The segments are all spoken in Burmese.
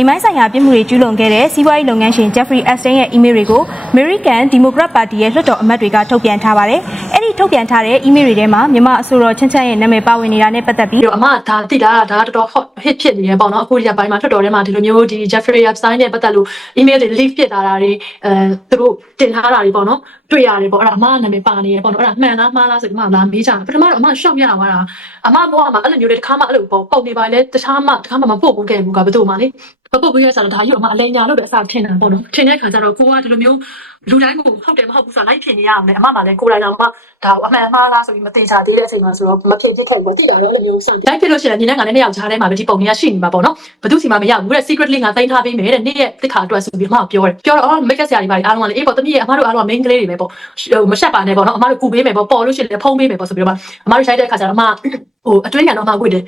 ဒီမိုင်းဆိုင်ရာပြည်မှုတွေကျူးလွန်ခဲ့တဲ့စီးပွားရေးလုပ်ငန်းရှင် Jeffrey Epstein ရဲ့ email တွေကို American Democrat Party ရဲ့လွှတ်တော်အမတ်တွေကထုတ်ပြန်ထားပါတယ်။အဲ့ဒီထုတ်ပြန်ထားတဲ့ email တွေထဲမှာမြန်မာအစိုးရချင်းချမ်းရဲ့နာမည်ပါဝင်နေတာနဲ့ပတ်သက်ပြီးပြီးတော့အမဒါတိတာဒါတော်တော် hot hit ဖြစ်နေတယ်ပေါ့နော်အခုဒီကပိုင်းမှာထွက်တော်ထဲမှာဒီလိုမျိုးဒီ Jeffrey Epstein နဲ့ပတ်သက်လို့ email တွေ leak ဖြစ်လာတာတွေအဲသူတို့တင်ထားတာတွေပေါ့နော်တွေ့ရတယ်ပေါ့အဲ့ဒါအမနာမည်ပါနေတယ်ပေါ့နော်အဲ့ဒါမှန်လားမှားလားဆိုပြီးမှလာမေးကြတယ်ပထမတော့အမ shock ရသွားတာအမဘောကမှအဲ့လိုမျိုးတွေတစ်ခါမှအဲ့လိုပေါ့ပုံနေပါလေတခြားမှတစ်ခါမှမပို့ဘူးခဲ့ဘူးကဘယ်သူမှလေမပို့ဘူးရဆိုတော့ဒါကြီးအမအလိန်ညာလို့ပဲအစားထင်တာပေါ့နော်ထင်တဲ့ခါကျတော့ကိုကဒီလိုမျိုးလူတိုင်းကိုဟုတ်တယ်မဟုတ်ဘူးဆိုတော့လိုက်ဖြစ်နေရအောင်လေအမမှလည်းကိုယ်တိုင်တော့မှဒါအမှန်မှားလားဆိုပြီးမသိချာသေးတဲ့အချိန်မှာဆိုတော့မဖြစ်ဖြစ်ခဲ့ဘူးတိတာတော့အဲ့လိုမျိုးစတယ်လိုက်ဖြစ်လို့ရှိရင်ညီနဲ့ကလည်းနှစ်ယောက်ချားထဲမှာပဲဒီပုံတွေကရှိနေမှာပေါ့နော်ဘယ်သူစီမှမရဘူးတဲ့ secret link ကသိမ်းထားပေးမယ်တဲ့နေ့ရက်တိခါအတွက်ဆိုပြီးအမကပြောတယ်ပြောတော့အော် make up ဆရာတွေပါအားလုံးကလည်းအေးပေါ့တမီးရဲ့အမတို့အားလုံးက main ကလေးတွေပဲပေါ့ဟိုမရှက်ပါနဲ့ပေါ့နော်အမတို့ကူပေးမယ်ပေါ့ပေါ်လို့ရှိရင်လည်းဖုံးပေးမယ်ပေါ့ဆိုပြီးတော့အမတို့ရှိုက်တဲ့အခါကျတော့အမဟိုအတွင်းကန်တော့အမဝစ်တယ်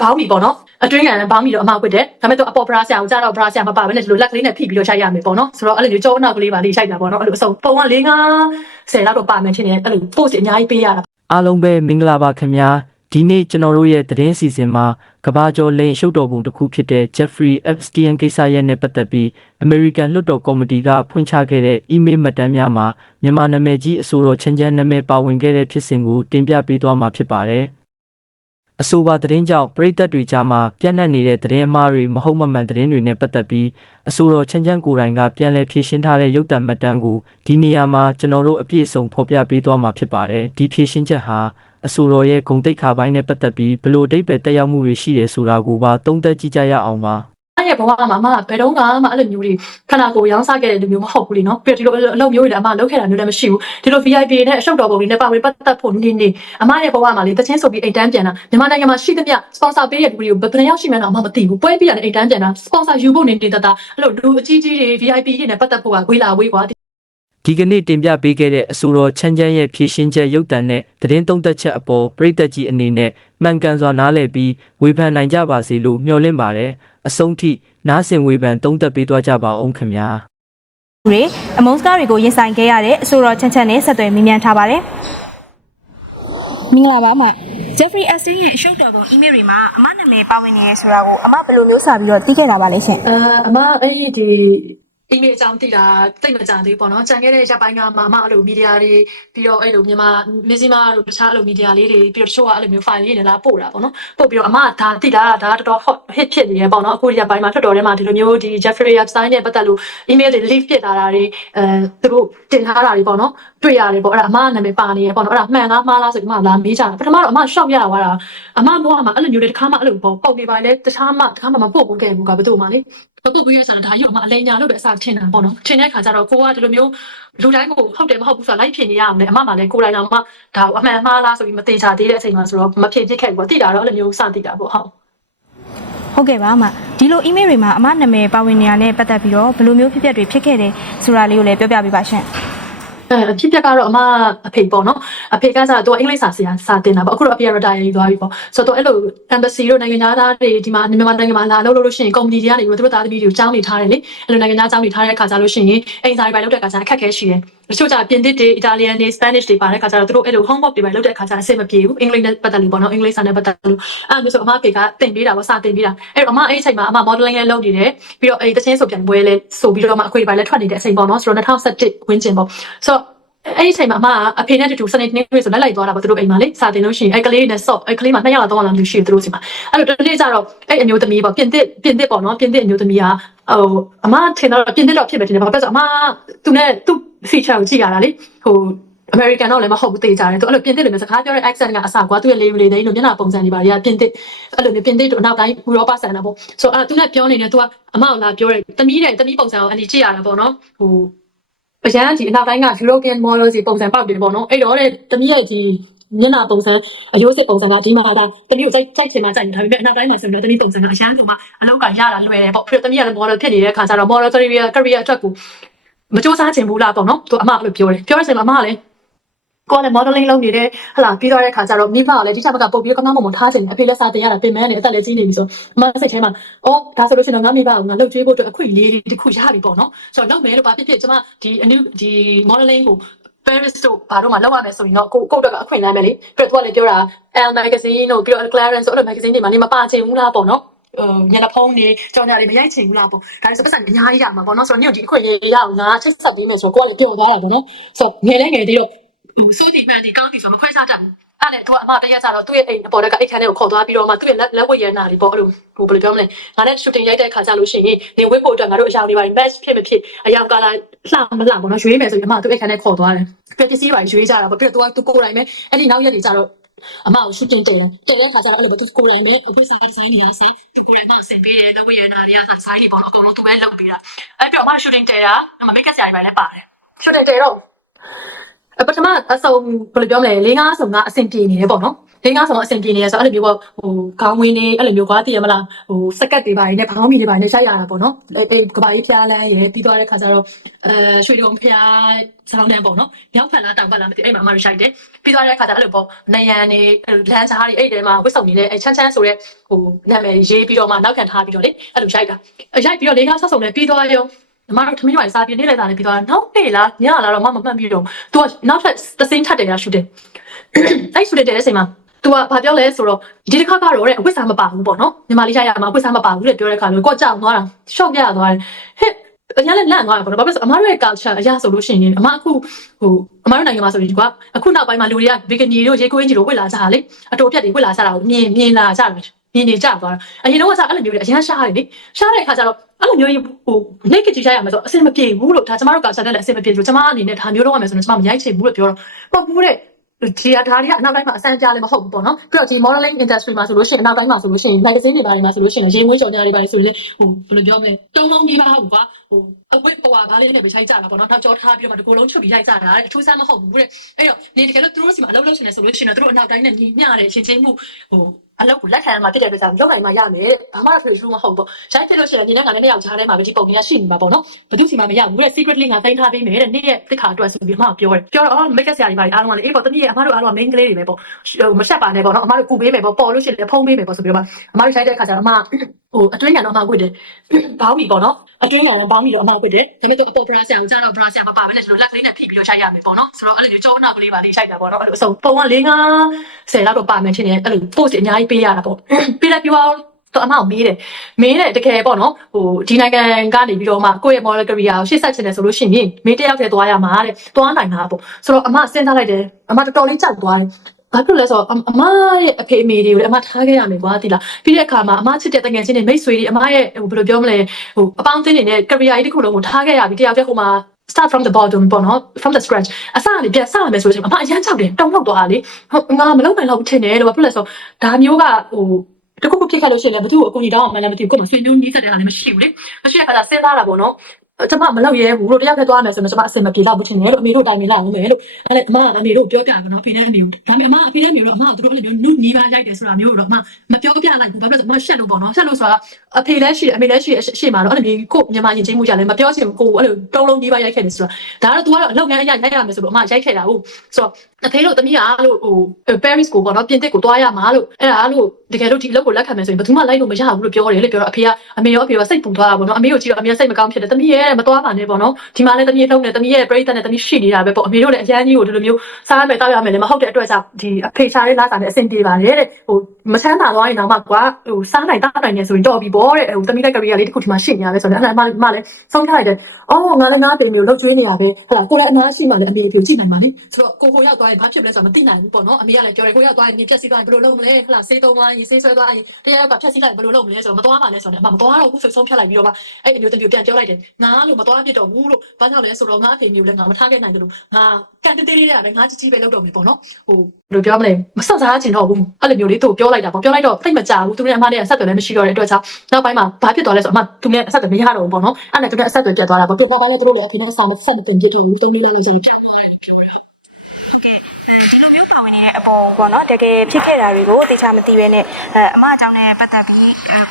ဘောင်းမီပေါ့နော်အတွင်းကန်ဘောင်းမီတော့အမဝစ်တယ်ဒါပေမဲ့တော့အပေါ်ဘရာဆရာကိုကြားတော့ဘရာဆရာမပါဘဲနဲ့ဒီလိုလက်ကလေးနဲ့ဖိပြီးတော့ရှိုက်ရမယ်ပေါ့နော်ဆိုတော့အဲ့လိုမျိုးကြောအနောက်ကလေးပါလေးရှိုက်တာပေါ့နော်အဲ့လိုအစုံပုံက၄၅10လောက်တော့ပါမယ်ထင်တယ်အဲ့လို post အများကြီးပေးရတာအားလုံးပဲမင်္ဂလာပါခင်ဗျာဒီနေ့ကျွန်တော်တို့ရဲ့သတင်းစီစဉ်မှာကဘာကျော်လိန်ရှုပ်တော်ပုံတစ်ခုဖြစ်တဲ့ Jeffrey Epstein ကိစ္စရဲ့နဲ့ပတ်သက်ပြီး American လွှတ်တော်ကော်မတီကဖွင့်ချခဲ့တဲ့ email မှတ်တမ်းများမှာမြန်မာနာမည်ကြီးအဆိုတော်ချင်းချမ်းနာမည်ပါဝင်ခဲ့တဲ့ဖြစ်စဉ်ကိုတင်ပြပေးသွားမှာဖြစ်ပါတယ် အဆိုပါသတင်းကြောင့်ပြည်သက်တွေကြားမှာပြန့်နှံ့နေတဲ့သတင်းအမှားတွေမဟုတ်မမှန်သတင်းတွေနဲ့ပတ်သက်ပြီးအဆိုတော်ချင်းချမ်းကိုယ်တိုင်ကပြန်လည်ဖြေရှင်းထားတဲ့ရုပ်သံမှတ်တမ်းကိုဒီနေရာမှာကျွန်တော်တို့အပြည့်အစုံဖော်ပြပေးသွားမှာဖြစ်ပါတယ်ဒီဖြေရှင်းချက်ဟာအဆိုတော်ရဲ့ဂုံတိတ်ခါပိုင်းနဲ့ပတ်သက်ပြီးဘလို့အတိတ်ပဲတက်ရောက်မှုတွေရှိတယ်ဆိုတာကိုပါသုံးသပ်ကြည့်ကြရအောင်ပါအဲ့ ရဲ့ဘဝမှာအမဘယ်တော့မှအဲ့လိုမျိုးတွေခန္ဓာကိုယ်ရောင်းစားခဲ့တဲ့လူမျိုးမဟုတ်ဘူးလीနော်ပြီးတော့ဒီလိုအလုပ်မျိုးတွေလည်းအမလုပ်ခဲ့တာမျိုးလည်းမရှိဘူးဒီလို VIP နဲ့အရှုပ်တော်ပုံတွေနဲ့ပါဝင်ပတ်သက်ဖို့နေနေအမရဲ့ဘဝမှာလေတချင်းဆိုပြီးအိမ်တန်းပြန်တာမြန်မာနိုင်ငံမှာရှိသမျှ sponsor ပေးတဲ့လူတွေကိုဘယ်နှယောက်ရှိမှန်းတော့အမမသိဘူးပွဲပြီးရတယ်အိမ်တန်းပြန်တာ sponsor ယူဖို့နေနေတတအဲ့လိုလူအကြီးကြီးတွေ VIP တွေနဲ့ပတ်သက်ဖို့ကဝေးလာဝေးကွာ ဒီကနေ့တင်ပြပေးခဲ့တဲ့အဆိုတော်ချမ်းချမ်းရဲ့ဖြည့်ရှင်းချက်ရုပ်တံနဲ့သတင်းသုံးသက်ချက်အပေါ်ပြည်သက်ကြီးအနေနဲ့မှန်ကန်စွာနားလည်ပြီးဝေဖန်နိုင်ကြပါစေလို့မျှော်လင့်ပါတယ်အဆုံးထိနားဆင်ဝေဖန်သုံးသက်ပေးသွားကြပါအောင်ခင်ဗျာတွေအမုန်းစကားတွေကိုရင်ဆိုင်ခဲ့ရတဲ့အဆိုတော်ချင်းချမ်းနဲ့ဆက်သွယ်မြင်းမြန်ထားပါတယ်။မင်္ဂလာပါအမ Jeffrey Epstein ရဲ့အရှုပ်တော်ပုံ email တွေမှာအမနာမည်ပါဝင်နေရဲဆိုတာကိုအမဘယ်လိုမျိုးစာပြီးတော့သိခဲ့တာပါလဲရှင်အဲအမအဲ့ဒီ ဒီ email အကြောင်းသိတာတိတ်မကြသေးဘူးပေါ့နော်။ကြံခဲ့တဲ့ရက်ပိုင်းကမှအမအဲ့လိုမီဒီယာတွေပြီးတော့အဲ့လိုမြန်မာမင်းစည်းမတို့တခြားအဲ့လိုမီဒီယာလေးတွေပြီးတော့တချို့ကအဲ့လိုမျိုး file လေးတွေလာပို့တာပေါ့နော်။ပို့ပြီးတော့အမဒါသိတာဒါတော်တော် hot hit ဖြစ်နေတယ်ပေါ့နော်။အခုဒီရက်ပိုင်းမှာထွက်တော်ထဲမှာဒီလိုမျိုးဒီ Jeffrey Epstein နဲ့ပတ်သက်လို့ email တွေ leak ဖြစ်လာတာတွေအဲသူတို့တင်ထားတာတွေပေါ့နော်။တွေ့ရတယ်ပေါ့အဲ့ဒါအမနာမည်ပါနေရပေါ့နော်။အဲ့ဒါမှန်လားမှားလားဆိုပြီးမှလာမေးကြတာ။ပထမတော့အမ shock ရသွားတာအမဘောကမှအဲ့လိုမျိုးတွေတစ်ခါမှအဲ့လိုပေါ့ပုံနေပါလေတခြားမှတစ်ခါမှမပို့ဘူးခဲ့ဘူးကဘယ်သူမှလေ ဘုသူပြီးရစားဒါကြီးတော့မအလိန်ညာလို့ပဲအစားထင်တာပေါ့နော်ထင်တဲ့ခါကျတော့ကိုကဒီလိုမျိုးလူတိုင်းကိုဟုတ်တယ်မဟုတ်ဘူးဆိုတာလိုက်ဖြစ်နေရအောင်လေအမမှလည်းကိုယ်တိုင်တော့မှဒါအမှန်မှားလားဆိုပြီးမသိချာသေးတဲ့အချိန်မှာဆိုတော့မဖြစ်ဖြစ်ခဲ့ဘူးပေါ့တိတာတော့အဲ့လိုမျိုးစတိတာပေါ့ဟုတ်ဟုတ်ကဲ့ပါအမဒီလို email တွေမှာအမနာမည်ပါဝင်နေတာနဲ့ပတ်သက်ပြီးတော့ဘယ်လိုမျိုးဖြစ်ပျက်တွေဖြစ်ခဲ့တယ်ဆိုတာလေးကိုလည်းပြောပြပေးပါရှင် အဲအဖြစ်ပြက်ကတော့အမအဖေပေါ့နော်အဖေကစားတော့သူကအင်္ဂလိပ်စာဆရာစာတင်တာပေါ့အခုတော့အဖေက retire ယူသွားပြီပေါ့ဆိုတော့သူအဲ့လို embassy တို့နိုင်ငံသားတွေဒီမှာမြန်မာနိုင်ငံမှာလာလို့လို့လို့ရှိရင် company တွေကနေပြီးသူတို့သားသမီးတွေကိုကြောင်းနေထားတယ်လေအဲ့လိုနိုင်ငံသားကြောင်းနေထားတဲ့အခါကျလို့ရှိရင်အိမ်စာတွေပဲလုပ်တဲ့အခါကျအခက်အခဲရှိတယ်တချို့ကျပြင်သစ်တွေ Italian တွေ Spanish တွေပါတဲ့အခါကျတော့သူတို့အဲ့လို homework တွေပဲလုပ်တဲ့အခါကျအဆင်မပြေဘူးအင်္ဂလိပ်နဲ့ပတ်သက်လို့ပေါ့နော်အင်္ဂလိပ်စာနဲ့ပတ်သက်လို့အဲ့ဒါဆိုအမအဖေကတင်ပေးတာပေါ့စာတင်ပေးတာအဲ့တော့အမအဲ့ဒီအချိန်မှာအမ modeling လည်းလုပ်နေတယ်ပြီးတော့အဲ့ဒီတချင်းဆိုပြန်ပွဲလဲဆိုပြီးတော့မှအခွေတွေပါလဲထွက်နေတဲ့အချိန်ပေါ့နော်ဆိုတော့2017ဝင်းကျင်ပေါ့ဆိုတော့အဲ့ဒီအချိန်မှာအမကအဖေနဲ့တူတူစနေနေ့နေ့ဆိုလက်လိုက်သွားတာပေါ့သူတို့အိမ်မှာလေစာတင်လို့ရှိရင်အဲ့ကလေးနဲ့ဆော့အဲ့ကလေးမှာနှစ်ယောက်လာတော့လာလို့ရှိရင်သူတို့စီမှာအဲ့လိုတနေ့ကျတော့အဲ့အမျိုးသမီးပေါ့ပြင်သစ်ပြင်သစ်ပေါ့နော်ပြင်သစ်အမျိုးသမီးကဟိုအမထင်တော့ပြင်သစ်တော့ဖြစ်မယ်ထင်တယ်ဘာဖြစ်လို့အမသူနဲ့သူ့ feature ကိုကြည့်ရတာလေဟို American တော့လည်းမဟုတ်ဘူးတေးကြတယ်သူအဲ့လိုပြင်သစ်လိုမျိုးစကားပြောတဲ့ accent ကအစကွာသူရဲ့ label တွေနဲ့မျက်နှာပုံစံတွေပါတွေကပြင်သစ်အဲ့လိုမျိုးပြင်သစ်တို့အနောက်တိုင်းဥရောပဆန်တာပေါ့ဆိုတော့အဲ့သူနဲ့ပြောနေတယ်သူကအမကလာပြောတယ်တမီးတဲ့တမီးပုံစံကိုအန်ဒီကြည့်ရတာပေါ့နော်ဟိုအရန်ဒီအနောက်တိုင်းက European model စီပုံစံပေါက်တယ်ပေါ့နော်အဲ့တော့တဲ့တမီးရဲ့ဒီမျက်နှာပုံစံအယိုးစစ်ပုံစံကဒီမှာဒါတမီးကိုကြိုက်ကြိုက်ချင်မှကြိုက်နေတာဒါပေမဲ့အနောက်တိုင်းမှာဆိုတော့တမီးပုံစံကအရန်ဆိုမှအလောက်ကရတာလွယ်တယ်ပေါ့ပြီးတော့တမီးကလည်း model ဖြစ်နေတဲ့အခါကျတော့ model career career အတွက်ကို မစူးစမ်းချင်ဘူးလားပေါ့နော်သူအမကလည်းပြောတယ်ပြောရစင်မှာအမကလည်းကိုယ်လည်း modeling လုပ်နေတယ်ဟလာပြီးတော့တဲ့ခါကျတော့မိဘကလည်းဒီချက်ဘက်ကပုတ်ပြီးတော့ကောင်းကောင်းမွန်မွန်ထားချင်တယ်အဖေလည်းစာတင်ရတာပြင်မန်းနေအသက်လည်းကြီးနေပြီဆိုအမစိတ်ထဲမှာအော်ဒါဆိုလို့ရှိရင်တော့ငါမိဘကငါလှုပ်ကြွေးဖို့အတွက်အခွင့်အရေးတစ်ခုရပြီပေါ့နော်ဆိုတော့လုပ်မယ်လို့ဘာဖြစ်ဖြစ်ကျမဒီအနုဒီ modeling ကို Paris တို့ဘာတို့မှလောက်ရမယ်ဆိုရင်တော့ကိုကိုတော့ကအခွင့်အလမ်းပဲလေပြီးတော့သူကလည်းပြောတာ L magazine တို့ပြီးတော့ Clarence တို့အဲ့လို magazine တွေမှာနေမပါချင်ဘူးလားပေါ့နော် ညနေဖုံးနေကြောင်ညာတွေမရိုက်ချင်ဘူးလားပေါ့ဒါဆိုပတ်စံအများကြီးရမှာပေါ့နော်ဆိုတော့ညဒီအခွင့်အရေးရအောင်ငါချက်ဆက်ပေးမယ်ဆိုတော့ကိုကလည်းပျော်သွားတာပေါ့နော်ဆိုတော့ငယ်လဲငယ်သေးတော့ဟိုစိုးတီမှန်ဒီကောင်းတီဆိုမခွဲခြားတတ်ဘူးအဲ့နဲ့သူကအမတရက်ကြတော့သူ့ရဲ့အိမ်ပေါ်တက်ကအိတ်ခမ်းထဲကိုခေါ်သွားပြီးတော့မှသူ့ရဲ့လက်ဝတ်ရနာတွေပေါ့အဲ့လိုဟိုဘယ်လိုပြောမလဲငါနဲ့ shooting ရိုက်တဲ့ခါကြလို့ရှိရင်နေဝိဖို့အတွက်ငါတို့အရာတွေပါ match ဖြစ်မဖြစ်အရာကလာလှမလှပေါ့နော်ရွေးမယ်ဆိုရင်အမသူ့အိတ်ခမ်းထဲခေါ်သွားတယ်ပြပစ္စည်းတွေရွေးကြတာပေါ့ပြီးတော့သူကသူကိုယ်တိုင်ပဲအဲ့ဒီနောက်ရက်တွေကြတော့ အမကို shooting တင်တယ်တင်တဲ့ခါကျတော့အဲ့လိုပဲသူကိုယ်တိုင်ပဲအခုစားဒီဇိုင်းတွေကစားသူကိုယ်တိုင်မှအဆင်ပြေတယ်လက်ဝတ်ရနာတွေကစားဒီဇိုင်းတွေပေါ့နော်အကုန်လုံးသူပဲလုပ်ပေးတာအဲ့ပြီးတော့အမ shooting တင်တာအမ make up ဆရာတွေပါလည်းပါတယ် shooting တင်တော့အပထမအစုံဘယ်လိုပြောမလဲ၄၅ဆုံကအဆင်ပြေနေတယ်ပေါ့နော် ၄၅ဆုံအဆင်ပြေနေရဆိုအဲ့လိုမျိုးပေါ့ဟိုခေါင်းဝင်းနေအဲ့လိုမျိုးကွာတည်ရမလားဟိုစက်ကတ်တွေပါနေခေါင်းမီတွေပါနေရှိုက်ရတာပေါ့နော်အဲ့အဲ့ကဘာကြီးဖျားလန်းရယ်ပြီးသွားတဲ့ခါကျတော့အဲရွှေတုံဖျားဆောင်းတန်းပေါ့နော်မြောက်ဖက်လားတောင်ဖက်လားမသိအဲ့မှာအမတို့ရှိုက်တယ်ပြီးသွားတဲ့ခါကျအဲ့လိုပေါ့နယံနေလမ်းချားတွေအဲ့တဲမှာဝစ်စုံနေတဲ့အဲ့ချမ်းချမ်းဆိုတဲ့ဟိုနာမည်ရေးပြီးတော့မှနောက်ခံထားပြီးတော့လေအဲ့လိုရှိုက်တာရိုက်ပြီးတော့၄၅ဆက်ဆုံနဲ့ပြီးသွားရောအမတို့ထမင်းတွေစားပြီးနေ့လည်စာနဲ့ပြီးသွားနောက်နေ့လားညလာတော့မမမှတ်ပြီးတော့ तू ကနောက်ထပ်သစိမ့်ထပ်တယ်ရရှူတယ်အဲ့ရှူတယ်တဲ့အချိန်မှာ तू ကဘာပြောလဲဆိုတော့ဒီတစ်ခါကတော့တဲ့အဝိစားမပါဘူးပေါ့နော်ညီမလေးရရမှာအဝိစားမပါဘူးတဲ့ပြောတဲ့ခါလို့ကိုကြောက်သွားတာ shock ရသွားတယ်ဟဲ့အရင်လည်းလန့်သွားတယ်ပေါ့နော်ဘာဖြစ်လို့အမားတို့ရဲ့ culture အရာဆိုလို့ရှိရင်အမအခုဟိုအမားတို့နိုင်ငံမှာဆိုရင်ကွာအခုနောက်ပိုင်းမှာလူတွေကဗီဂနီတို့ရေကိုင်းကြီးတို့ဝစ်လာကြတာလေအတော်ပြတ်တွေဝစ်လာကြတာကိုမြင်မြင်လာကြတယ်မြင်နေကြသွားတာအရင်တော့ကစားအဲ့လိုမျိုးတွေအရင်ရှားတယ်လေရှားတဲ့အခါကျတော့အဲ့လိုမျိုးကြီးဟို naked ကြည့်ရရမယ်ဆိုအဆင်မပြေဘူးလို့ဒါကျမတို့ culture နဲ့လည်းအဆင်မပြေဘူးကျမအနေနဲ့ဒါမျိုးလုပ်ရမယ်ဆိုတော့ကျမမရိုက်ချင်ဘူးလို့ပြောတော့ပေါ့ဘူးတဲ့ ဒီအထားတွေကအနောက်တိုင်းမှာအစမ်းကြားလည်းမဟုတ်ဘူးပေါ့နော်ပြီးတော့ဒီ modeling industry မှာဆိုလို့ရှိရင်အနောက်တိုင်းမှာဆိုလို့ရှိရင် magazine တွေပါတယ်မှာဆိုလို့ရှိရင်ရေမွေးကြော်ညာတွေပါတယ်ဆိုရင်ဟိုဘယ်လိုပြောမလဲတုံးလုံးကြီးပါဟုတ်ကွာဟိုအဝတ်ပွားကားလေးနဲ့ပဲခြိုက်ကြတာပေါ့နော်နောက်ကြောထားပြီးတော့ဒီကိုလုံးချုပ်ပြီးရိုက်ကြတာတဲ့အထူးဆန်းမဟုတ်ဘူးတဲ့အဲ့တော့နေတကယ်လို့သူတို့စီမှာအလုပ်လုပ်ရှင်နေဆိုလို့ရှိရင်တော့သူတို့အနောက်တိုင်းနဲ့ညီမျှတဲ့ရှင်ချင်းမှုဟို အလုပ်ကိုလက်ခံရမှာဖြစ်တဲ့အတွက်ကြောင့်ရုပ်နိုင်မှရမယ်ဘာမှဖြစ်လို့မဟုတ်ဘူးရိုက်ဖြစ်လို့ရှိရင်ညီနဲ့ကလည်းနှစ်ယောက်ချားထဲမှာပဲဒီပုံကြီးကရှိနေမှာပေါ့နော်ဘယ်သူစီမှာမရဘူးတဲ့ secret link ကသိမ်းထားပေးမယ်တဲ့နေ့ရက်တစ်ခါအတွက်ဆိုပြီးအမကပြောတယ်ပြောတော့အော် make up ဆရာကြီးပါအားလုံးကလည်းအေးပေါ့တနည်းအမတို့အားလုံးက main ကလေးတွေပဲပေါ့ဟိုမရှက်ပါနဲ့ပေါ့နော်အမတို့ကူပေးမယ်ပေါ့ပေါ်လို့ရှိရင်လည်းဖုံးပေးမယ်ပေါ့ဆိုပြီးတော့အမတို့ရိုက်တဲ့အခါကျတော့အမ ဟိုအတွင်းကန်တော့အမဝတ်တယ်ဘောင်းပြီပေါ့နော်အတွင်းကန်ဘောင်းပြီတော့အမဝတ်တယ်ဒါပေမဲ့သူအပေါ် bra ဆရာကိုကြားတော့ bra ဆရာမပါဘဲနဲ့ဒီလိုလက်ကလေးနဲ့ဖိပြီးတော့ရှိုက်ရမယ်ပေါ့နော်ဆိုတော့အဲ့လိုမျိုးကြောနောက်ကလေးပါလေးရှိုက်တာပေါ့နော်အဲ့လိုအစုံပုံက၄၅10လောက်တော့ပါမယ်ချင်းနေအဲ့လို post အများကြီးပေးရတာပေါ့ပြီးလိုက်ပြီးတော့တော့အမအောင်မေးတယ်မင်းတဲ့တကယ်ပေါ့နော်ဟိုဒီနိုင်ငံကနေပြီးတော့မှကိုယ့်ရဲ့ model career ကိုရှေ့ဆက်ချင်တယ်ဆိုလို့ရှိရင်မင်းတယောက်တည်းသွားရမှာတဲ့သွားနိုင်တာပေါ့ဆိုတော့အမစဉ်းစားလိုက်တယ်အမတော်တော်လေးကြောက်သွားတယ် ဘာဖြစ်လို့လဲဆိုတော့အမရဲ့အဖေအမေတွေကိုလည်းအမထားခဲ့ရမယ်ကွာတိလားပြီးတဲ့အခါမှာအမချစ်တဲ့တငယ်ချင်းတွေမိတ်ဆွေတွေအမရဲ့ဟိုဘယ်လိုပြောမလဲဟိုအပေါင်းအသင်းတွေနဲ့ career ကြီးတစ်ခုလုံးကိုထားခဲ့ရပြီတယောက်တည်းဟိုမှာ start from the bottom ပေါ့နော် from the scratch အစကနေပြန်စရမယ်ဆိုရင်အမအရန်ကြောက်တယ်တုံ့လောက်သွားတာလေဟုတ်ငါမလုပ်နိုင်တော့ဘူးထင်တယ်လို့ဘာဖြစ်လဲဆိုတော့ဒါမျိုးကဟိုတခုခုဖြစ်ခဲ့လို့ရှိရင်လည်းဘယ်သူ့ကိုအကူအညီတောင်းအောင်မှလည်းမသိဘူးကိုယ်မှဆွေမျိုးနီးစပ်တဲ့ဟာလည်းမရှိဘူးလေမရှိတဲ့ခါကျစဉ်းစားတာပေါ့နော် ကျမမလောက်ရဲဘူးလို့တယောက်တည်းသွားမယ်ဆိုတော့ကျမအဆင်မပြေတော့ဘူးထင်တယ်လို့အမေတို့တိုင်မလာဘူးမယ်လို့အဲ့လေအမကအမေတို့ပြောပြပါတော့အဖေနဲ့အမေတို့ဒါပေမဲ့အမအဖေနဲ့အမေတို့အမကတို့အဲ့လိုမျိုးနုနီးပါးရိုက်တယ်ဆိုတာမျိုးတော့အမမပြောပြလိုက်ဘူးဘာဖြစ်လို့လဲဆိုတော့ရှက်လို့ပေါ့နော်ရှက်လို့ဆိုတာအဖေလည်းရှိအမေလည်းရှိရှေ့မှာတော့အဲ့လိုမျိုးကိုမြန်မာရင်ချင်းမှုကြလည်းမပြောချင်ဘူးကိုအဲ့လိုတုံးလုံးနီးပါးရိုက်ခဲ့တယ်ဆိုတာဒါတော့ तू ကတော့အလုပ်ငန်းအရရိုက်ရမယ်ဆိုတော့အမရိုက်ခဲ့တာဟုတ်ဆိုတော့အဖေတို့တမီးအားလို့ဟို Paris ကိုပေါ့နော်ပြင်သစ်ကိုတွားရမှာလို့အဲ့ဒါလို့တကယ်လို့ဒီအလုပ်ကိုလက်ခံမယ်ဆိုရင်ဘယ်သူမှလိုက်လို့မရဘူးလို့ပြောတယ်လေပြောတော့အဖေကအမေရောအဖေရောစိတ်ပူသွားတာပေါ့နော်အမေကိုကြည့်တော့အမေကစိတ်မကောင်းဖြစ်တယ်တမီးရဲ့မတွားပါနဲ့ပေါ့နော်ဒီမှာလည်းတမီးလုံးနဲ့တမီးရဲ့ပရိသတ်နဲ့တမီးရှိနေတာပဲပေါ့အမေတို့လည်းအရန်ကြီးကိုဒီလိုမျိုးစားရမယ်တောက်ရမယ်လည်းမဟုတ်တဲ့အတွက်ကြောင့်ဒီအဖေချာတဲ့လားစာနဲ့အဆင်ပြေပါတယ်တဲ့ဟိုမချမ်းသာသွားရင်တော့မှကွာဟိုစားနိုင်တောက်နိုင်နေဆိုရင်တော့ပြီပေါ့တဲ့ဟိုတမီးတဲ့ career လေးတစ်ခုဒီမှာရှိနေရပဲဆိုတော့အဲ့ဒါမှမှလည်းဆုံးထားရတယ်အော်ငါလည်းငါပေမျိုးလှုပ်ကျွေးနေရပဲဟလာကိုလည်းအနာရှိမှလည်းအမေအဖေကိုကြည့်နိုင်ပါလေဆိုတော့ကိုကိုရောက်သွားရင်ဘာဖြစ်မလဲဆိုတော့မသိနိုင်ဘူးပေါ့နော်အမေကလည်းပြောတယ်ကိုရောက်သွားရင်နေပြက်စီးသွားရင်ဘယ်လိုလုပ်မလဲဟလာဆေးသုံးသွားရင်ဆေးဆွဲသွားရင်တရားရောက်ကဖြက်စီးလိုက်ဘယ်လိုလုပ်မလဲဆိုတော့မသွားပါနဲ့ဆိုတော့အမမသွားတော့ဘူးဆိုဆုံးဖြတ်လိုက်ပြီးတော့မှအဲ့အမျိုးတမျိုးပြန်ပြောလိုက်တယ်ငါလို့မသွားပြစ်တော့ဘူးလို့ဘာကြောင့်လဲဆိုတော့ငါအဖေမျိုးလည်းငါမထားခဲ့နိုင်တယ်လို့ငါကန်တေးသေးလေးရတယ်ငါကြီးကြီးပဲလုပ်တော့မယ်ပေါ့နော်ဟိုဘယ်လိုပြောမလဲမဆက်စားချင်တော့ဘူးအဲ့လိုမျိုးလေးသူ့ပြောလိုက်တာပေါ့ပြောလိုက်တော့တိတ်မကြဘူးသူနဲ့အမနဲ့အဆက်အသွယ်လည်းမရှိတော့တဲ့အတွက်ကြောင့်နောက်ပိုင်းမှာဘာဖြစ်သွားလဲဆိုတော့အမသူနဲ့အဆက်အသွယ်မရတော့ဘူးပေါ့နော်အဲ့နဲ့သူနဲ့အဆက်အသွယ်ပြတ်သွားတာပေါ့သူကဘာလဲသူတို့လည်းအဖေနဲ့စာမဆက်မတင်ပြတူတုံးလေးလေးဆိုရင်ပြန်သွားလိုက်ပြောတာ ဒီလိုမျိုးပါဝင်နေတဲ့အပေါ်ပေါ့နော်တကယ်ဖြစ်ခဲ့တာတွေကိုသိချာမသိဘဲနဲ့အဲအမအကြောင်းနဲ့ပတ်သက်ပြီး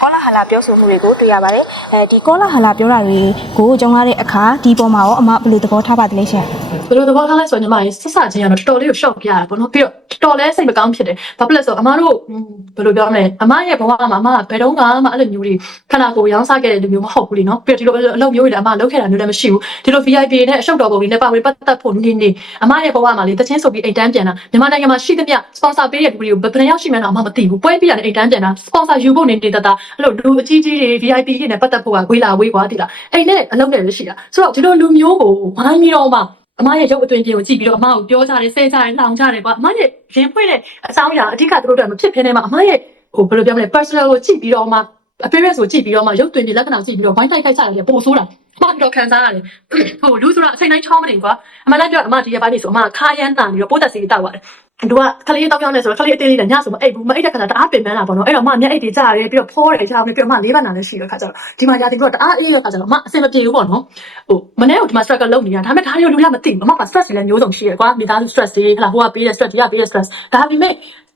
ကောလာဟလာပြောဆိုမှုတွေကိုတွေ့ရပါတယ်အဲဒီကောလာဟလာပြောတာတွေကိုကြုံရတဲ့အခါဒီပေါ်မှာရောအမဘယ်လိုသဘောထားပါသလဲရှင်ဘယ်လိုသဘောထားလဲဆိုတော့ညီမရေးဆက်စချင်းကတော့တော်တော်လေးကို shock ပြရတာပေါ့နော်ပြီးတော့ တော်တော်လေးစိတ်မကောင်းဖြစ်တယ်ဘာဖြစ်လဲဆိုတော့အမတို့ဘယ်လိုပြောမလဲအမရဲ့ဘဝမှာအမကဘယ်တော့မှအဲ့လိုမျိုးတွေခန္ဓာကိုယ်ရောင်းစားခဲ့တဲ့လူမျိုးမဟုတ်ဘူးလीနော်ပြီးတော့ဒီလိုအလုပ်မျိုးတွေလည်းအမလုပ်ခဲ့တာမျိုးလည်းမရှိဘူးဒီလို VIP နဲ့အရှုပ်တော်ပုံတွေနဲ့ပါဝင်ပတ်သက်ဖို့နေနေအမရဲ့ဘဝမှာလေတချင်းဆိုပြီးအိမ်တန်းန်းပြန်တာမြန်မာနိုင်ငံမှာရှိသမျှ sponsor ပေးတဲ့လူတွေကိုဘယ်နှယောက်ရှိမှန်းတော့အမှမသိဘူးပွဲပြရတယ်အိမ်တန်းပြန်တာ sponsor ယူဖို့နေနေတတာအဲ့လိုလူအကြီးကြီးတွေ VIP တွေနဲ့ပတ်သက်ဖို့ကဝေးလာဝေးကွာတိလားအိမ်နဲ့အလုံးနဲ့လည်းရှိတာဆိုတော့ဒီလိုလူမျိုးကိုဝိုင်းပြီးတော့မှ အမရဲ့ရုပ်အသွင်ပြင်ကိုကြည့်ပြီးတော့အမကိုပြောကြတယ်ဆဲကြတယ်လှောင်ကြတယ်ကွာအမရဲ့ရင်ဖွင့်တဲ့အဆောင်အရာအဓိကသူတို့တို့မဖြစ်ဖြစ်နေမှာအမရဲ့ဟိုဘယ်လိုပြောမလဲ personal ကိုကြည့်ပြီးတော့မှ appearance ကိုကြည့်ပြီးတော့မှရုပ်သွင်ပြင်လက္ခဏာကိုကြည့်ပြီးတော့ဝိုင်းတိုက်ခိုက်ကြတယ်ပို့ဆိုးတာ အမတော့ခံစားရတယ်ဟိုလူဆိုတာအချိန်တိုင်းချောင်းမနေကွာအမလည်းပြောအမဒီရက်ပိုင်းနေဆိုအမခါရမ်းတန်ပြီးတော့ပိုးသက်စီတောက်ရတယ်သူကခလေးတောက်ပြောင်းနေဆိုတော့ခလေးအသေးလေးနဲ့ညဆိုမအိပ်ဘူးမအိပ်တဲ့ခါကျတအားပင်ပန်းလာပေါ့နော်အဲ့တော့အမမျက်အိပ်တွေကြာရဲပြီးတော့ဖောတယ်ကြာပြီးပြီးတော့အမလေးပါနာလည်းရှိတဲ့ခါကျတော့ဒီမှာကြာပြီးတော့တအားအေးရခါကျတော့အမအဆင်မပြေဘူးပေါ့နော်ဟိုမနေ့ကဒီမှာ struggle လုပ်နေတာဒါပေမဲ့ဒါတွေကိုလူရမသိဘူးအမက stress တွေလည်းမျိုးစုံရှိရကွာမိသားစု stress တွေဟလာဟိုကပေးတဲ့ stress ဒီကပေးတဲ့ stress ဒါပေမဲ့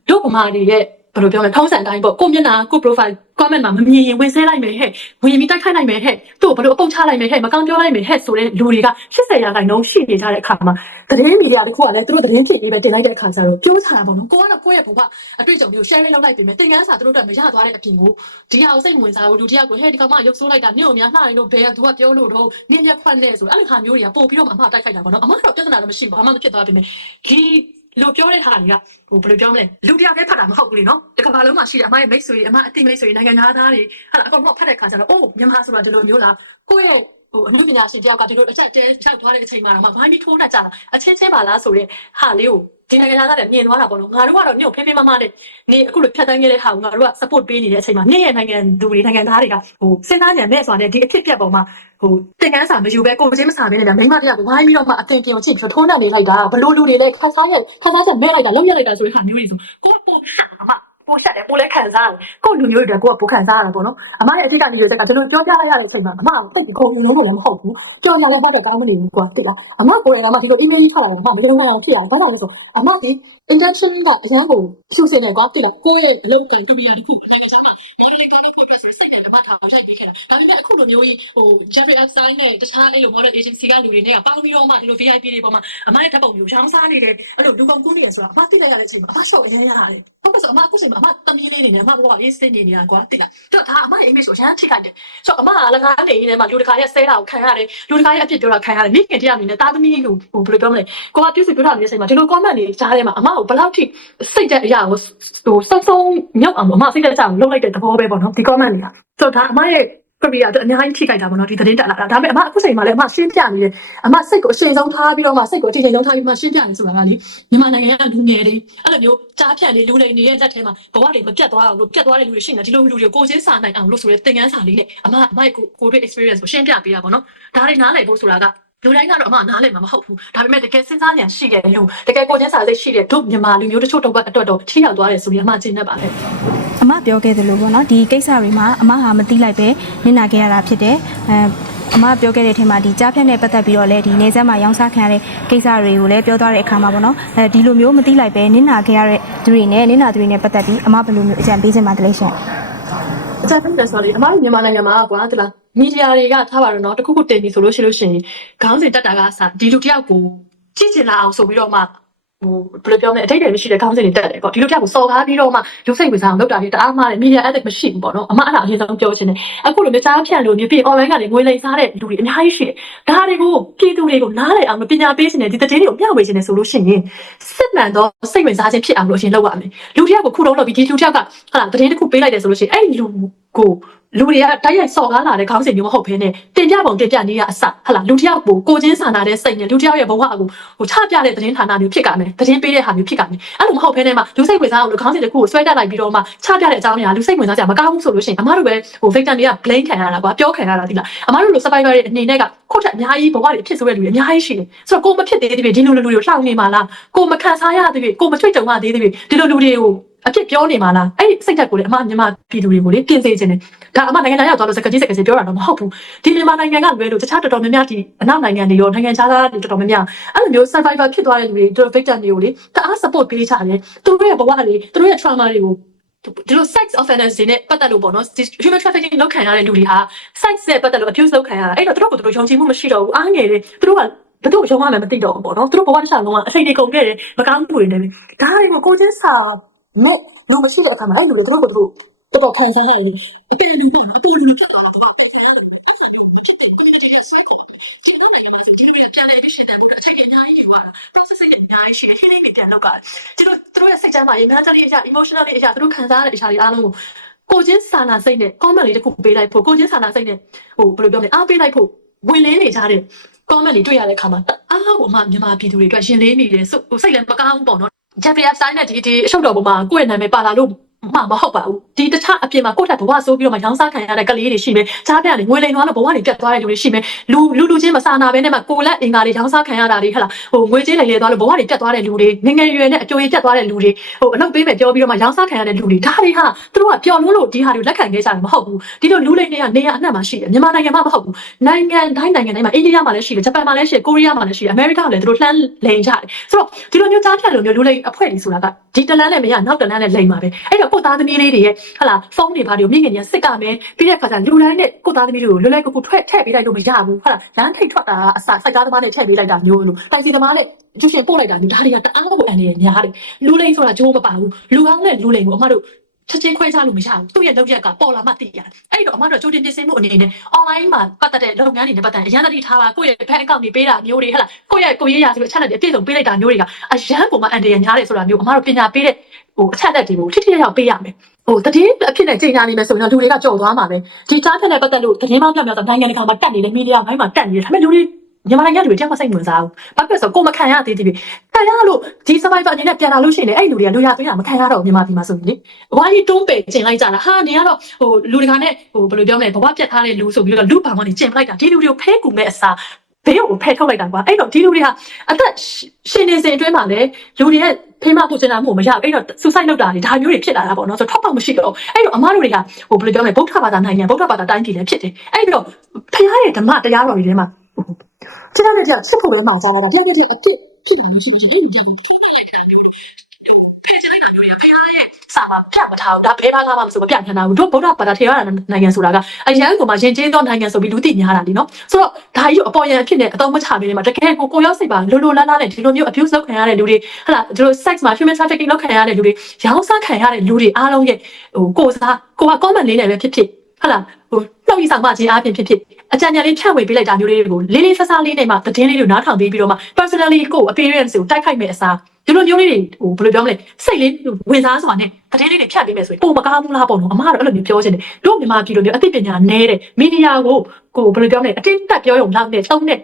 တို့ကမာတွေရဲ့ ဘယ်လိုပြောမလဲထုံးစံအတိုင်းပေါ့ကိုမျက်နှာကို profile comment မှာမမြင်ရင်ဝင်ဆဲလိုက်မယ်ဟဲ့ဝင်ပြီးတိုက်ခိုက်လိုက်မယ်ဟဲ့သူ့ကိုဘယ်လိုအပုတ်ချလိုက်မယ်ဟဲ့မကောင်းပြောလိုက်မယ်ဟဲ့ဆိုတဲ့လူတွေက80ရာခိုင်နှုန်းရှိနေကြတဲ့အခါမှာသတင်းမီဒီယာတစ်ခုကလည်းသူတို့သတင်းဖြစ်ရေးပဲတင်လိုက်တဲ့အခါကျတော့ပြောချတာပေါ့နော်ကိုကတော့ကိုယ့်ရဲ့ဘဝအတွေ့အကြုံမျိုး sharing လုပ်လိုက်ပြင်မယ်သင်ခန်းစာသူတို့ကမရသွားတဲ့အပြင်ကိုဒီဟာကိုစိတ်ဝင်စားဘူးလူတယောက်ကိုဟဲ့ဒီကောင်မရုပ်ဆိုးလိုက်တာမြို့များနှာရင်တော့ဘယ်ကသူကပြောလို့တော့နင်းရက်ခွက်နဲ့ဆိုအဲ့ဒီဟာမျိုးတွေကပို့ပြီးတော့မှအမတိုက်ခိုက်တာပေါ့နော်အမကတော့ပြဿနာတော့မရှိဘူးအမမဖြစ်သွားပြင်မယ်ဒီ လူပြောတဲ့ဟာတွေကဟိုဘယ်လိုပြောမလဲလူတယောက်တည်းဖတ်တာမဟုတ်ဘူးလေနော်တကဘာလုံးမှာရှိတယ်အမရဲ့မိတ်ဆွေအမအတိမိတ်ဆွေနိုင်ငံသားသားတွေဟာအကောင်တော့ဖတ်တဲ့ခါကျတော့အိုးမြန်မာဆိုတာဒီလိုမျိုးလားကိုယ့်ရဲ့ ဟိုအမှုပညာရှင်တယောက်ကဒီလိုအချက်တဲချောက်သွားတဲ့အချိန်မှာတော့ဘာမှထိုးတတ်ကြတာအချင်းချင်းပါလားဆိုတဲ့ဟာလေးကိုဒီနိုင်ငံသားတွေမြင်သွားတာပေါ့နော်ငါတို့ကတော့ညို့ဖေးဖေးမမနဲ့နေအခုလိုဖြတ်တန်းခဲ့တဲ့ဟာကိုငါတို့က support ပေးနေတဲ့အချိန်မှာနေ့ရဲ့နိုင်ငံသူတွေနိုင်ငံသားတွေကဟိုစဉ်းစားဉာဏ်နဲ့ဆိုတာနဲ့ဒီအဖြစ်ပြက်ပေါ်မှာဟိုတင်ကန်းစာမယူပဲကိုယ်ချင်းမစာဘဲနဲ့မိမတယောက်ဝိုင်းပြီးတော့မှအသင်ပြင်ကိုကြည့်ပြီးထိုးနှံနေလိုက်တာဘလို့လူတွေလဲခါစားရခါစားချက်မဲ့လိုက်တာလုံးရလိုက်တာဆိုတဲ့ဟာမျိုးတွေဆိုကိုယ်ပေါ်အမ ကိုရှက်တယ်ကိုလည်းခံစားတယ်ကိုလူမျိုးတွေကိုကပိုခံစားရတာပေါ့နော်အမရဲ့အထက်ကဒီလိုတက်ကဒီလိုပြောပြလိုက်ရတဲ့အချိန်မှာအမကတိတ်ခုံနေလို့လည်းမဟုတ်ဘူးကြော်လာလည်းဘာတဲ့ကောင်းမနေဘူးကွာတိလားအမကိုယ်ကမှဒီလို email ထားတာမဟုတ်ဘူးဒီလိုနဲ့ဖြစ်ရဘာလို့လဲဆိုအမဒီ intention ကအရန်ကိုဖြူစင်နေကွာတိလားကိုယ့်ရဲ့အလုပ်ကန်တူပီယာတစ်ခုနိုင်ငံခြားမှာ model ကတော့ဖြစ်ဖြစ်ဆိုစိတ်နဲ့ အမထားပါထိုက်နေခဲ့တာဒါပေမဲ့အခုလိုမျိုးကြီးဟို Jeffrey Epstein နဲ့တခြားအဲ့လို model agency ကလူတွေနဲ့ပေါင်းပြီးတော့မှဒီလို VIP တွေပေါ်မှာအမရဲ့ဓာတ်ပုံမျိုးရောင်းစားနေတယ်အဲ့လိုလူကောင်ကူးနေရဆိုတာအမသိလိုက်ရတဲ့အချိန်မှာအမဆော့အရင်ရရတယ်ဟုတ်ကဲ့ဆိုအမအခုချိန်မှာအမတမီးလေးနေနေအမဘောအေးစင်းနေနေတာကွာတိလားတော့ဒါအမရဲ့ image ကိုရမ်းထိခိုက်တယ်ဆိုတော့အမကလည်းငါနေနေမှာလူတကာရဲ့ဆဲတာကိုခံရတယ်လူတကာရဲ့အပြစ်ပြောတာခံရတယ်မိခင်တရားအနေနဲ့တာသမီးကိုဟိုဘယ်လိုပြောမလဲကိုကပြုစုပြောတာနေတဲ့အချိန်မှာဒီလို comment တွေကြားထဲမှာအမကိုဘယ်လောက်ထိစိတ်တဲ့အရာကိုဟိုစုံစုံမြုပ်အောင်အမစိတ်သက်သာအောင်လုပ်လိုက်တဲ့သဘောပဲပေါ့နော်ဒီ comment တွေက ဆိုတော့ဒါအမရဲ့ career အများကြီးထိခိုက်တာပေါ့နော်ဒီသတင်းတက်လာတာဒါပေမဲ့အမအခုချိန်မှာလည်းအမရှင်းပြနေတယ်အမစိတ်ကိုအရှိန်ဆုံးထားပြီးတော့မှစိတ်ကိုအချိန်ချိန်ဆုံးထားပြီးမှရှင်းပြနေဆိုတာကလေမြန်မာနိုင်ငံကလူငယ်တွေအဲ့လိုမျိုးကြားဖြန့်နေလူလိမ်နေတဲ့ဇက်ထဲမှာဘဝတွေမပြတ်သွားအောင်လို့ပြတ်သွားတဲ့လူတွေရှိနေတယ်ဒီလိုလူတွေကိုကိုယ်ချင်းစာနိုင်အောင်လို့ဆိုရဲသင်ခန်းစာလေးနဲ့အမအမရဲ့ကိုကိုတွေ့ experience ကိုရှင်းပြပေးတာပေါ့နော်ဒါတွေနားလည်ဖို့ဆိုတာကလူတိုင်းကတော့အမနားလည်မှာမဟုတ်ဘူးဒါပေမဲ့တကယ်စဉ်းစားဉာဏ်ရှိတဲ့လူတကယ်ကိုယ်ချင်းစာစိတ်ရှိတဲ့တို့မြန်မာလူမျိုးတချို့တော့အတွက်တော့ထိရောက်သွားတယ်ဆိုပြီးအမကျင်းနေပါလေအ မပြောခဲ့သလိုပေါ့နော်ဒီကိစ္စတွေမှာအမဟာမသိလိုက်ပဲနင်နာခဲ့ရတာဖြစ်တယ်အဲအမပြောခဲ့တဲ့အထက်မှာဒီကြားဖြတ်နဲ့ပတ်သက်ပြီးတော့လည်းဒီနေဆက်မှာရောင်းစားခံရတဲ့ကိစ္စတွေကိုလည်းပြောသွားတဲ့အခါမှာပေါ့နော်အဲဒီလိုမျိုးမသိလိုက်ပဲနင်နာခဲ့ရတဲ့သူတွေနဲ့နင်နာသူတွေနဲ့ပတ်သက်ပြီးအမဘယ်လိုမျိုးအကြံပေးချင်ပါတလဲရှင်အကြမ်းဖက်တယ်ဆိုတော့လေအမတို့မြန်မာနိုင်ငံမှာကွာတလားမီဒီယာတွေကထားပါတော့နော်တခုခုတင်ပြီဆိုလို့ရှိလို့ရှိရင်ခေါင်းစဉ်တက်တာကစဒီလူတယောက်ကိုကြည့်ချင်လာအောင်ဆိုပြီးတော့မှ ဟိုဘယ်လိုပြောမလဲအတိတ်တွေမရှိတဲ့ခေါင်းစဉ်တွေတက်တယ်ပေါ့ဒီလိုတယောက်ကိုစော်ကားပြီးတော့မှလူစိတ်ဝင်စားအောင်လုပ်တာတွေတအားမှားတယ်မီဒီယာ ethic မရှိဘူးပေါ့နော်အမအဲ့ဒါအရင်ဆုံးပြောချင်တယ်အခုလိုမျိုးကြားဖြန့်လို့မျိုးပြီး online ကနေငွေလိမ်စားတဲ့လူတွေအများကြီးရှိတယ်ဒါတွေကိုပြည်သူတွေကိုနားလည်အောင်ပညာပေးနေတယ်ဒီတည်င်းတွေကိုမျှဝေနေတယ်ဆိုလို့ရှိရင်စစ်မှန်တော့စိတ်ဝင်စားခြင်းဖြစ်အောင်လို့အရင်လုပ်ရမယ်လူတယောက်ကိုခုလုံးလုပ်ပြီးဒီလူတယောက်ကဟာတည်င်းတစ်ခုပေးလိုက်တယ်ဆိုလို့ရှိရင်အဲ့ဒီလူကို လူတွေကတိုက်ရိုက်စော်ကားလာတဲ့ခေါင်းစဉ်မျိုးမဟုတ်ဘဲနဲ့တင်ပြပုံတင်ပြနေရအစဟလာလူတယောက်ကိုကိုချင်းစာနာတဲ့စိတ်နဲ့လူတယောက်ရဲ့ဘဝကိုဟိုချပြတဲ့သတင်းဌာနမျိုးဖြစ်ကြမယ်သတင်းပေးတဲ့ဟာမျိုးဖြစ်ကြမယ်အဲ့လိုမဟုတ်ဘဲနဲ့မှလူစိတ်ဝင်စားအောင်လူခေါင်းစဉ်တစ်ခုကိုဆွဲတက်လိုက်ပြီးတော့မှချပြတဲ့အကြောင်းအရာလူစိတ်ဝင်စားကြမကောင်းဘူးဆိုလို့ရှိရင်အမားတို့ပဲဟို victim တွေက blame ခံရတာကွာပြောခံရတာဒီလားအမားတို့လို survivor တွေအနေနဲ့ကခုတ်ထက်အများကြီးဘဝတွေဖြစ်ဆိုတဲ့လူတွေအများကြီးရှိတယ်ဆိုတော့ကိုမဖြစ်သေးတဲ့ဒီလိုလူတွေကိုလှောင်နေမှာလားကိုမခံစားရသေးတဲ့ကိုမတွေ့ကြုံရသေးတဲ့ဒီလိုလူတွေကို အဖြစ်ပြောနေမှာလားအဲ့ဒီစိတ်ဓာတ်ကိုလေအမမြန်မာပြည်သူတွေကိုလေပြင်စေခြင်းတယ်ဒါအမနိုင်ငံသားရောက်သွားလို့စကားကြီးစကားကြီးပြောတာတော့မဟုတ်ဘူးဒီမြန်မာနိုင်ငံကလွဲလို့တခြားတော်တော်များများဒီအနောက်နိုင်ငံတွေရောနိုင်ငံခြားသားတွေတော်တော်များများအဲ့လိုမျိုး survivor ဖြစ်သွားတဲ့လူတွေတို့ victim တွေကိုလေတအား support ပေးကြတယ်သူတို့ရဲ့ဘဝတွေသူတို့ရဲ့ trauma တွေကိုဒီလို sex offenders တွေနဲ့ပတ်သက်လို့ပေါ့နော် human trafficking လုပ်ခံရတဲ့လူတွေဟာ sex နဲ့ပတ်သက်လို့ abuse လုပ်ခံရတာအဲ့တော့သူတို့ကသူတို့ယုံကြည်မှုမရှိတော့ဘူးအားငယ်တယ်သူတို့ကဘယ်သူ့ရုံးမှလည်းမသိတော့ဘူးပေါ့နော်သူတို့ဘဝတစ်ခြားလုံးကအစိတ်တွေကုန်ခဲ့တယ်မကောင်းမှုတွေနဲ့ဒါတွေကိုကိုချင်းစာ နဲ့လူမရှိတဲ့အခါမှာအဲ့လူတွေသူတို့ကသူတို့တော်တော်ခံစားရတယ်အပြည့်လူပေါ့အတူလူဖြစ်တော့တော့ခံစားရတယ်အဲ့ဒါမျိုးဖြစ်တဲ့ community ရဲ့ cycle ဒီလိုနိုင်ငံမှာဆိုဒီလိုပြန်လဲပြီးရှင်းတယ်ဘုရားအချိန်ကြီးအများကြီးယူရတာစစ်စစ်နဲ့အများကြီးရှိတယ် healing တွေပြန်လုပ်ကြတယ်ကျွန်တော်တို့ရဲ့စိတ်ချမ်းသာရေး mentally အရာ emotionally အရာသူတို့ခံစားရတဲ့အရာတွေအားလုံးကိုကိုချင်းစာနာစိတ်နဲ့ comment လေးတစ်ခုပေးလိုက်ဖို့ကိုချင်းစာနာစိတ်နဲ့ဟိုဘယ်လိုပြောမလဲအားပေးလိုက်ဖို့ဝင်လင်းနေကြတဲ့ comment တွေတွေ့ရတဲ့အခါမှာအားကိုအမှမြန်မာပြည်သူတွေအတွက်ရှင်လေးနေတယ်စိတ်လည်းမကောင်းဘူးပေါ့နော် Jeffrey Epstein နဲ့ဒီဒီအရှုပ်တော်ပေါ်မှာကိုယ့်ရဲ့နာမည်ပါလာလို့ မှမဟုတ်ပါဘူးဒီတခြားအပြင်မှာကိုယ့်ထက်ဘဝဆိုးပြီးတော့မှရောင်းစားခံရတဲ့ကလေးတွေရှိမယ်ကြားပြတယ်ငွေလိမ်သွားလို့ဘဝတွေပြတ်သွားတဲ့လူတွေရှိမယ်လူလူလူချင်းမစာနာဘဲနဲ့မှကိုယ်လက်အင်္ဂါတွေရောင်းစားခံရတာတွေဟဲ့လားဟိုငွေကြေးလိမ်လေသွားလို့ဘဝတွေပြတ်သွားတဲ့လူတွေငငယ်ရွယ်နဲ့အကျိုးကြီးပြတ်သွားတဲ့လူတွေဟိုအလုပ်ပေးမယ်ပြောပြီးတော့မှရောင်းစားခံရတဲ့လူတွေဒါတွေဟာသူတို့ကပျော်လွန်းလို့ဒီဟာတွေလက်ခံခဲ့ကြတယ်မဟုတ်ဘူးဒီလိုလူလိမ်တွေကနေရာအနှံ့မှာရှိတယ်မြန်မာနိုင်ငံမှာမဟုတ်ဘူးနိုင်ငံတိုင်းနိုင်ငံတိုင်းမှာအိန္ဒိယမှာလည်းရှိတယ်ဂျပန်မှာလည်းရှိတယ်ကိုရီးယားမှာလည်းရှိတယ်အမေရိကမှာလည်းသူတို့လှမ်းလိမ်ကြတယ်ဆိုတော့ဒီလိုမျိုးကြားဖြတ်လိုမျိုးလူလိမ်အဖွဲ့တွေဆိုတာကဒီတလန်းနဲ့မရနောက်တလန်းနဲ့လိမ်ပါပဲအဲ့တော့ကိုသားသမီးလေးတွေရဲ့ဟလာဖုန်းတွေဘာတွေကိုမြင့်ငယ်ညာစစ်ကမယ်ပြီးတဲ့အခါကျလူတိုင်းနဲ့ကိုသားသမီးတွေကိုလွယ်လွယ်ကူကူထွက်ထည့်ပေးလိုက်လို့မရဘူးဟလာလမ်းထိတ်ထွက်တာအစစိုက်ကားသမားနဲ့ထည့်ပေးလိုက်တာမျိုးလို့တိုင်စီသမားနဲ့ကျူရှင်ပို့လိုက်တာမျိုးဒါတွေကတအားကိုအန်နေရများတယ်လူလိမ်ဆိုတာဂျိုးမပါဘူးလူကောင်းနဲ့လူလိမ်ကိုအမတို့ ချက်ချင်းခွဲခြားလို့မရဘူးသူ့ရဲ့လုပ်ရက်ကပေါ်လာမှသိရတယ်အဲ့တော့အမတို့ကြိုတင်ပြင်ဆင်မှုအနေနဲ့ online မှာပတ်သက်တဲ့လုပ်ငန်းတွေနဲ့ပတ်သက်အရန်တတိထားပါကိုယ့်ရဲ့ bank account တွေပေးတာမျိုးတွေဟဲ့လားကိုယ့်ရဲ့ကိုယ်ရေးရာဆိုတဲ့အချက်လက်တွေအပြည့်စုံပေးလိုက်တာမျိုးတွေကအရန်ပုံမှန်အန်တရညားတယ်ဆိုတာမျိုးအမတို့ပညာပေးတဲ့ဟိုအချက်လက်တွေကိုထိထိရောက်ပေးရမယ်ဟိုတည်င်းအဖြစ်နဲ့ချိန်ညာနေမယ်ဆိုရင်တော့လူတွေကကြော်သွားမှာပဲဒီကြားဖြတ်နဲ့ပတ်သက်လို့တည်င်းမောင်းပြောင်ပြောင်ဆိုနိုင်ငံတကာမှာတက်နေတဲ့မီဒီယာဘိုင်းမှာတက်နေတယ်ဒါပေမဲ့လူတွေမြန်မာနိုင်ငံတွေတယောက်မှစိတ်ဝင်စားဘူး။ဘာဖြစ်လဲဆိုတော့ကိုမခံရသေးသေးပြီ။ ခံရလို့ဒီ survivor အနေနဲ့ပြန်လာလို့ရှိရင်လည်းအဲ့လူတွေကလူရသွင်းတာမခံရတော့ဘူးမြန်မာပြည်မှာဆိုရင်လေ။ဝါကြီးတွန်းပယ်ကျင်လိုက်ကြတာဟာနေကတော့ဟိုလူတကာနဲ့ဟိုဘယ်လိုပြောမလဲဘဝပြတ်ထားတဲ့လူဆိုပြီးတော့လူပောင်ကနေကျင်ပလိုက်တာဒီလူတွေကိုဖဲကူမဲ့အစားဘေးကိုဖဲထုတ်လိုက်တာကွာအဲ့တော့ဒီလူတွေဟာအသက်ရှင်နေစဉ်အတွင်းမှာလည်းလူတွေရဲ့ဖေးမပူချင်တာမှုမရဘူးအဲ့တော့ suicide လုပ်တာတွေဒါမျိုးတွေဖြစ်လာတာပေါ့နော်ဆိုတော့ထောက်ပေါက်မရှိတော့အဲ့တော့အမားတို့တွေကဟိုဘယ်လိုပြောမလဲဗုဒ္ဓဘာသာနိုင်ငံဗုဒ္ဓဘာသာတိုင်းပြည်လည်းဖြစ်တယ်အဲ့တော့ဖခင်ရဲ့ဓမ္မတရားတော်တွေထဲမှာကျန်တဲ့တရားစစ်ဖို့လည်းမှောင်စားတာတရားတွေအဖြစ် ဖြစ်နေရှိတယ်အဲ့ဒီစာမှာပြမထားဘူးဒါဘယ်ဘာသာမှမဆိုမပြချင်တာဘူးတို့ဗုဒ္ဓဘာသာထေရဝါဒနိုင်ငံဆိုတာကအရန်ကိုမှယဉ်ကျေးသောနိုင်ငံဆိုပြီးလူသိများတာလीနော်ဆိုတော့ဒါကြီးအပေါ်ယံဖြစ်နေအတော့မချပေးနေမှာတကယ်ကိုကိုရောက်စိတ်ပါလိုလိုလားလားနဲ့ဒီလိုမျိုး abuse လုပ်ခံရတဲ့လူတွေဟလာဒီလို sex မှာ human trafficking လုပ်ခံရတဲ့လူတွေရောင်းစားခံရတဲ့လူတွေအားလုံးရဲ့ဟိုကိုစားကိုက comment လေးနဲ့ပဲဖြစ်ဖြစ်ဟလာဟိုနှုတ်ရဆောင်မခြင်းအပြင်ဖြစ်ဖြစ် အကြံဉာဏ်လေးဖြန့်ဝေပေးလိုက်တာမျိုးလေးတွေကိုလေးလေးဆဆလေးနဲ့မှသတင်းလေးတွေနားထောင်ပေးပြီးတော့မှ personally ကို appearance ကိုတိုက်ခိုက်မဲ့အစားဒီလိုမျိုးလေးတွေဟိုဘယ်လိုပြောမလဲစိတ်လေးဝင်စားစွာနဲ့သတင်းလေးတွေဖြန့်ပေးမယ်ဆိုရင်ပုံမကားဘူးလားပေါ့နော်အမားကတော့အဲ့လိုမျိုးပြောချင်တယ်တို့မြန်မာပြည်လိုမျိုးအသိပညာနည်းတဲ့မီဒီယာကိုကိုဘယ်လိုပြောမလဲအတင်းတက်ပြောရုံလောက်နဲ့တုံးတဲ့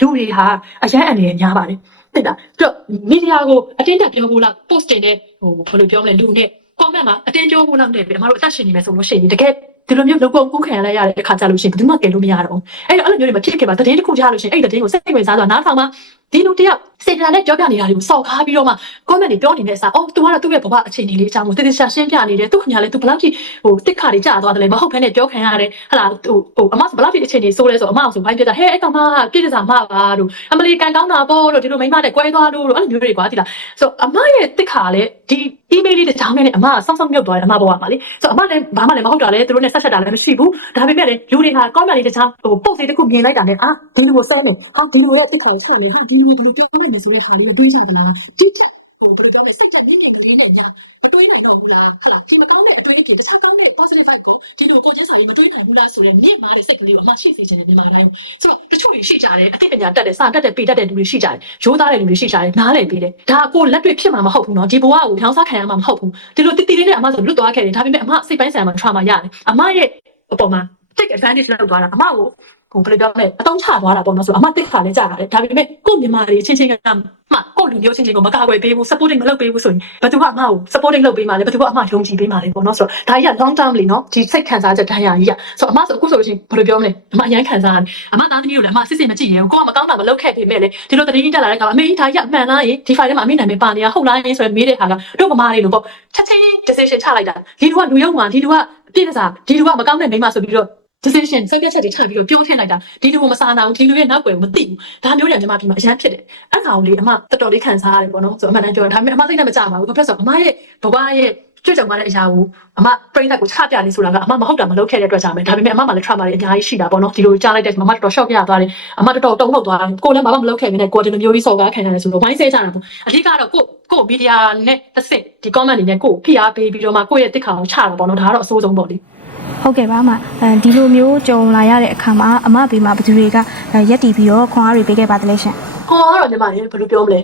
လူတွေဟာအရန်အန်ရများပါတယ်သိလားပြီးတော့မီဒီယာကိုအတင်းတက်ပြောဖို့လား post တင်တဲ့ဟိုဘယ်လိုပြောမလဲလူနဲ့ comment မှာအတင်းပြောဖို့လောက်နဲ့ပဲအမားတို့အသက်ရှင်နေမယ်ဆိုလို့ရှိရင်တကယ် ဒီလိုမျိုးလုံပုံကူးခံရလိုက်ရတဲ့အခါကျလို့ရှိရင်ဘယ်သူမှကယ်လို့မရတော့ဘူးအဲ့တော့အဲ့လိုမျိုးတွေမဖြစ်ခင်မှာသတင်းတစ်ခုကြားလို့ရှိရင်အဲ့ဒီသတင်းကိုစိတ်ဝင်စားစွာနားထောင်မှာဒီလူတယောက်စေတနာနဲ့ပြောပြနေတာတွေကိုစောက်ကားပြီးတော့မှ comment တွေပြောနေတဲ့အစားအော် तू ကတော့သူ့ရဲ့ဘဝအခြေအနေလေးအကြောင်းကိုတည်တည်ရှာရှင်းပြနေတယ်သူခင်ဗျာလဲ तू ဘယ်လောက်ထိဟိုတစ်ခါတွေကြာသွားတယ်လဲမဟုတ်ဘဲနဲ့ပြောခံရတယ်ဟလာဟိုဟိုအမဘယ်လောက်ထိအခြေအနေဆိုးလဲဆိုအမအောင်ဆိုဘိုင်းပြတာဟဲ့အဲ့ကောင်မပြည့်စစားမပါလို့အမလီကန်ကောင်းတာပေါ့လို့ဒီလိုမိမနဲ့ကွဲသွားလို့လို့အဲ့လိုမျိုးတွေကွာတိလားဆိုအမရဲ့တစ်ခါလဲဒီ email လေးတစ်ချောင်းနဲ့အမကစောင့်စောင့်မြုပ်သွားတယ်အမဘဝမှာလေဆိုအမလည်းဘာမှလည်းမဟုတ်တာလဲသူတို့နဲ့ဆက်ဆက်တာလည်းမရှိဘူးဒါပေမဲ့လည်းလူတွေဟာ comment လေးတစ်ချောင်းဟို post လေးတစ်ခုမြင်လိုက်တာနဲ့အာဒီလူကိုစောနေဟာဒီလူရဲ့တစ်ခါကိုဆက်နေဟာဒီဒီလိုဒီလိုပြောနိုင်မယ်ဆိုတဲ့ဟာလေးတွေတွေးကြသလားတိကျဟိုဘယ်လိုပြောမလဲစက်ကနင်းနေကလေးနဲ့ညာအတွေးနိုင်တော့ဘူးလားဟုတ်လားဒီမကောင်းတဲ့အတွင်းကြီးတစ်ချက်ကောင်းတဲ့ positive vibe ကိုဒီလိုကိုချင်းဆိုရင်မတွေးနိုင်ဘူးလားဆိုရင်မြင့်မားတဲ့စက်ကလေးကိုအမှရှိစေချင်တယ်ဒီမှာတော့ဆိုတော့တချို့တွေရှိကြတယ်အသိပညာတက်တယ်စာတက်တယ်ပေတက်တဲ့လူတွေရှိကြတယ်ရိုးသားတဲ့လူတွေရှိကြတယ်နားလည်ပြီးတယ်ဒါကိုလက်တွေ့ဖြစ်မှာမဟုတ်ဘူးနော်ဒီဘဝကိုထောင်စားခံရမှာမဟုတ်ဘူးဒီလိုတိတိလေးနဲ့အမဆိုလွတ်သွားခဲ့တယ်ဒါပေမဲ့အမစိတ်ပိုင်းဆိုင်ရာမှာ trauma ရတယ်အမရဲ့အပေါ်မှာ take advantage လောက်သွားတာအမကို ဟိုဘယ်လိုပြောမလဲအတောင်းချသွားတာပေါ့နော်ဆိုတော့အမတက်ခါလဲကြာတာလေဒါပေမဲ့ကို့မြန်မာတွေချင်းချင်းကမှကို့လူမျိုးချင်းချင်းကိုမကာကွယ်ပေးဘူး supporting မလုပ်ပေးဘူးဆိုရင်ဘယ်သူမှအမကို supporting လုပ်ပေးမှလဲဘယ်သူမှအမယုံကြည်ပေးမှလဲပေါ့နော်ဆိုတော့ဒါကြီးက long term လေးနော်ဒီစိတ်ခံစားချက်တရားကြီးကဆိုတော့အမဆိုအခုဆိုလို့ရှိရင်ဘယ်လိုပြောမလဲအမအရင်ခံစားရတယ်အမသားသမီးကိုလည်းအမစစ်စစ်မကြည့်ရဘူးကိုကမကောင်းတာမလုပ်ခဲ့ပေမဲ့လေဒီလိုတတိယတက်လာတဲ့ကောင်အမေကြီးဒါကြီးကအမှန်လားရင်ဒီ file ထဲမှာအမေနာမည်ပါနေတာဟုတ်လားရင်ဆိုရင်မေးတဲ့ဟာကတို့မမားလေးလို့ပေါ့ချက်ချင်း decision ချလိုက်တာဒီလူကလူယုံမှာဒီလူကပြည့်စားဒီလူကမကောင်းတဲ့မိန်းမဆိုပြီးတော့ decision ဆက်ပြတ်ချက်တွေထပ်ပြီးတော့ပြောထည့်လိုက်တာဒီလူကိုမစားနာဘူးဒီလူရဲ့နောက်ွယ်ကိုမသိဘူးဒါမျိုးတွေမြန်မာပြည်မှာအရန်ဖြစ်တယ်အဲ့ကောင်လေးအမတော်တော်လေးခံစားရတယ်ပေါ့နော်ဆိုတော့အမှန်တမ်းပြောရင်ဒါပေမဲ့အမသိနဲ့မကြပါဘူးဘာဖြစ်လို့ဆိုတော့အမရဲ့ဘဝရဲ့ကြွကြုံရတဲ့အရာကိုအမပြိဿကိုချပြနေဆိုတာကအမမဟုတ်တာမလုပ်ခဲ့တဲ့အတွက်ကြောင့်ပဲဒါပေမဲ့အမမှလည်း trauma တွေအများကြီးရှိတာပေါ့နော်ဒီလိုကြားလိုက်တဲ့အချိန်မှာအမတော်တော် shock ရသွားတယ်အမတော်တော်တုံ့လှုပ်သွားတယ်ကိုလည်းဘာမှမလုပ်ခဲ့ဘဲနဲ့ကိုဒီလိုမျိုးကြီးစော်ကားခံရတယ်ဆိုတော့ဝိုင်းဆဲကြတာပေါ့အဓိကတော့ကိုကိုမီဒီယာနဲ့တစ်စစ်ဒီ comment တွေနဲ့ကိုဖိအားပေးပြီးတော့မှကိုယ့်ရဲ့တစ်ခါကိုချတာပေါ့နော်ဒါကတော့အဆိုးဆုံးပေါ့လေ ဟုတ်ကဲ့ပါအမအဲဒီလိုမျိုးကြုံလာရတဲ့အခါမှာအမဘေးမှာဘယ်သူတွေကရက်တီပြီးတော့ခွန်အားတွေပေးခဲ့ပါသလဲရှင်ဟောကတော့ညီမလေးဘယ်လိုပြောမလဲ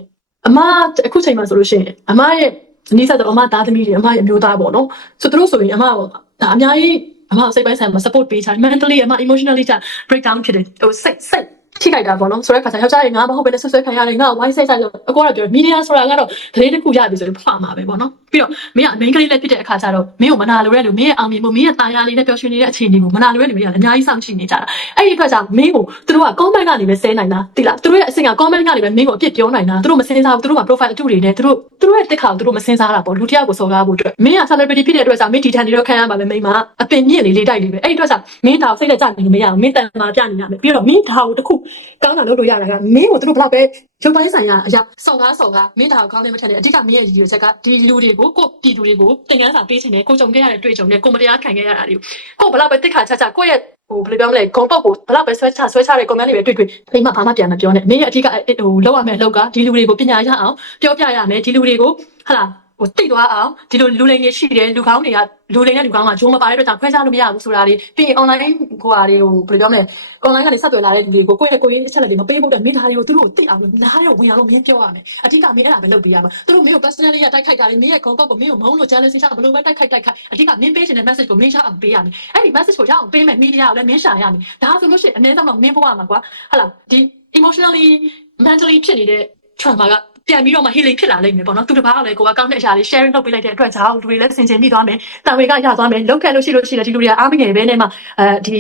အမအခုချိန်မှာဆိုလို့ရှိရင်အမရဲ့အနိစ္စတော့အမသားသမီးတွေအမရဲ့အမျိုးသားပေါ့နော်ဆိုသူတို့ဆိုရင်အမကိုဒါအများကြီးအမကိုစိတ်ပိုင်းဆိုင်မှာ support ပေးချင် mentally အမ emotionally ကြာ breakdown ဖြစ်တယ်ဟိုစိတ်စိတ် ထိခိုက်တာပေါ့နော်ဆိုတဲ့ခါကျယောက်ျားတွေငါမဟုတ်ဘဲနဲ့ဆွဆွဲခံရတယ်ငါဝိုင်းစိတ်ဆိုင်ဆိုအကောကပြောမီဒီယာဆိုတာကတော့ဒလေးတစ်ခုရပြီဆိုတော့ဖာမှာပဲပေါ့နော်ပြီးတော့မင်းက main ကလေးလည်းဖြစ်တဲ့အခါကျတော့မင်းကိုမနာလိုတဲ့လူမင်းရဲ့အောင်မြင်မှုမင်းရဲ့တာယာလေးနဲ့ပျော်ရွှင်နေတဲ့အခြေအနေကိုမနာလိုတဲ့လူတွေကအများကြီးစောင့်ကြည့်နေကြတာအဲ့ဒီအတွက်ကြောင့်မင်းကိုသူတို့က comment ကနေပဲဆဲနိုင်တာတိလားသူတို့ရဲ့အဆင့်က comment ကနေပဲမင်းကိုအပြစ်ပြောနိုင်တာသူတို့မစင်စားဘူးသူတို့က profile အတုတွေနဲ့သူတို့သူတို့ရဲ့တက်ခါကိုသူတို့မစင်စားတာပေါ့လူတစ်ယောက်ကိုစော်ကားဖို့အတွက်မင်းက celebrity ဖြစ်တဲ့အတွက်ကြောင့်မင်းဒီထန်နေတော့ခံရပါမယ်မိန်းမအပင်မြင့်လေးလေးတိုက်လေးပဲအဲ့ဒီအတွက်ကြောင့်မင်းဒါကိုစိတ်နဲ့ကြနေလို့မရဘူးမင်းတန်မာပြနေရမယ်ပြီးတော့မင်းဒါကိုတစ်ခုကောင်းတာလုပ်လို့ရတာကမင်းကိုသူတို့ဘလောက်ပဲရုပ်ပိုင်းဆိုင်ရာအရာစော်ကားစော်ကားမင်းဒါကိုကောင်းတယ်မထက်နဲ့အဓိကမင်းရဲ့ရည်ရွယ်ချက်ကဒီလူတွေကိုကိုပြည်သူတွေကိုသင်ခန်းစာပေးချင်တယ်ကိုကြုံခဲ့ရတဲ့တွေ့ကြုံတဲ့ကိုမတရားခံခဲ့ရတာတွေကိုဘလောက်ပဲတက်ခါချာချာကိုယ့်ရဲ့ဟိုဘယ်လိုပြောမလဲဂုံပုတ်ကိုဘလောက်ပဲဆွဲချဆွဲချတဲ့ comment တွေပဲတွေ့တွေ့မိမဘာမှပြန်မပြောနဲ့မင်းရဲ့အဓိကဟိုလောက်ရမယ်လောက်ကဒီလူတွေကိုပညာရအောင်ပြောပြရမယ်ဒီလူတွေကိုဟာလား ဟိုတိတ်သွားအောင်ဒီလိုလူလိမ်တွေရှိတယ်လူကောင်းတွေကလူလိမ်နဲ့လူကောင်းကဂျုံမပါတဲ့အတွက်ကြောင့်ခွဲခြားလို့မရဘူးဆိုတာတွေပြီးရင် online ဟိုဟာတွေကိုဘယ်လိုပြောမလဲ online ကနေဆက်သွယ်လာတဲ့လူတွေကိုကိုယ့်ရဲ့ကိုယ်ရေးအချက်လက်တွေမပေးဖို့တဲ့မိသားတွေကိုသူတို့ကိုသိအောင်လို့နားရဝင်အောင်လို့မင်းပြောရမယ်အဓိကမင်းအဲ့ဒါပဲလုပ်ပေးရမှာသူတို့မင်းကို personally ရတိုက်ခိုက်တာတွေမင်းရဲ့ contact ကိုမင်းကိုမုန်းလို့ jealousy ချဘယ်လိုပဲတိုက်ခိုက်တိုက်ခိုက်အဓိကမင်းပေးချင်တဲ့ message ကိုမင်းရအောင်ပေးရမယ်အဲ့ဒီ message ကိုရအောင်ပေးမယ် media ကိုလည်းမင်းရှာရမယ်ဒါဆိုလို့ရှိရင်အနည်းဆုံးတော့မင်းဘဝမှာကွာဟလာဒီ emotionally mentally ဖြစ်နေတဲ့ trauma က ပြန်ပြီးတော့မှ healing ဖြစ်လာလိမ့်မယ်ပေါ့နော်သူတစ်ပါးကလည်းကိုကကောင်းတဲ့အရာလေး sharing လုပ်ပေးလိုက်တဲ့အတွက်ကြောင့်လူတွေလည်းစင်ကြင်မိသွားမယ်တာဝန်ကရသွားမယ်လောက်ခဲ့လို့ရှိလို့ရှိတယ်ဒီလူတွေကအားမငယ်ပဲနဲ့မှအဲဒီ